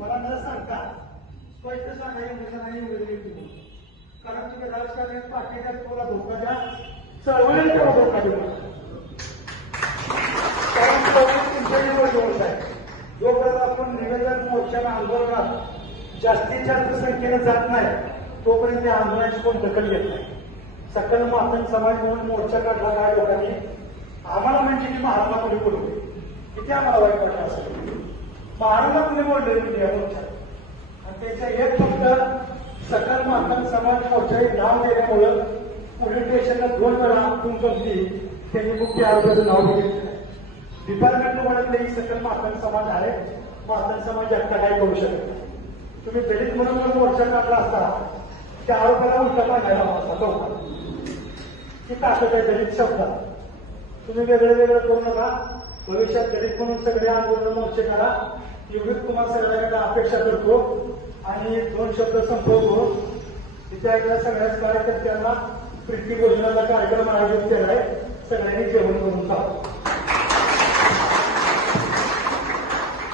मला न सांगता स्पष्ट सांगायला म्हणजे नाही मिळली तुम्ही कारण तुम्ही राजकारणात पाठीच्या तुम्हाला धोका द्या चळवळीला तेवढा धोका देऊ कारण जोपर्यंत आपण निवेदन मोर्चाला आंदोलनात जास्तीत जास्त संख्येने जात नाही तोपर्यंत त्या आंदोलनाची कोण दखल घेत नाही. सकल मातन समाज म्हणून मोर्चा काढला काय लोकांनी? आम्हाला म्हणजे की महात्मा फुले बोलले किती आम्हाला वाईट वाटलं असेल? महात्मा फुले बोलले आणि त्याचं एक फक्त सकल मातन समाज मोर्चा हे नाव देण्यामुळं पोलीस स्टेशनला दोन वेळा आपण बघली त्यांनी मुख्य आरोग्याचं नाव बघितलं डिपार्टमेंट म्हणत ही सकल मातन समाज आहे मातन समाज एकटा काय करू शकत तुम्ही दलित म्हणून जर मोर्चा काढला असता त्या आरोपाला उलटा घ्यायला होता लोकांना. ही असं काही दलित शब्दात तुम्ही वेगळं वेगळं करू नका. भविष्यात दलित म्हणून सगळे आंदोलन मोर्चे करा एवढीच तुम्हाला सगळ्यांना अपेक्षा करतो आणि दोन शब्द संपवतो. तिच्या एकदा सगळ्याच कार्यकर्त्यांना प्रीती भोजनाचा कार्यक्रम आयोजित केलाय. सगळ्यांनी जेवण करून जातो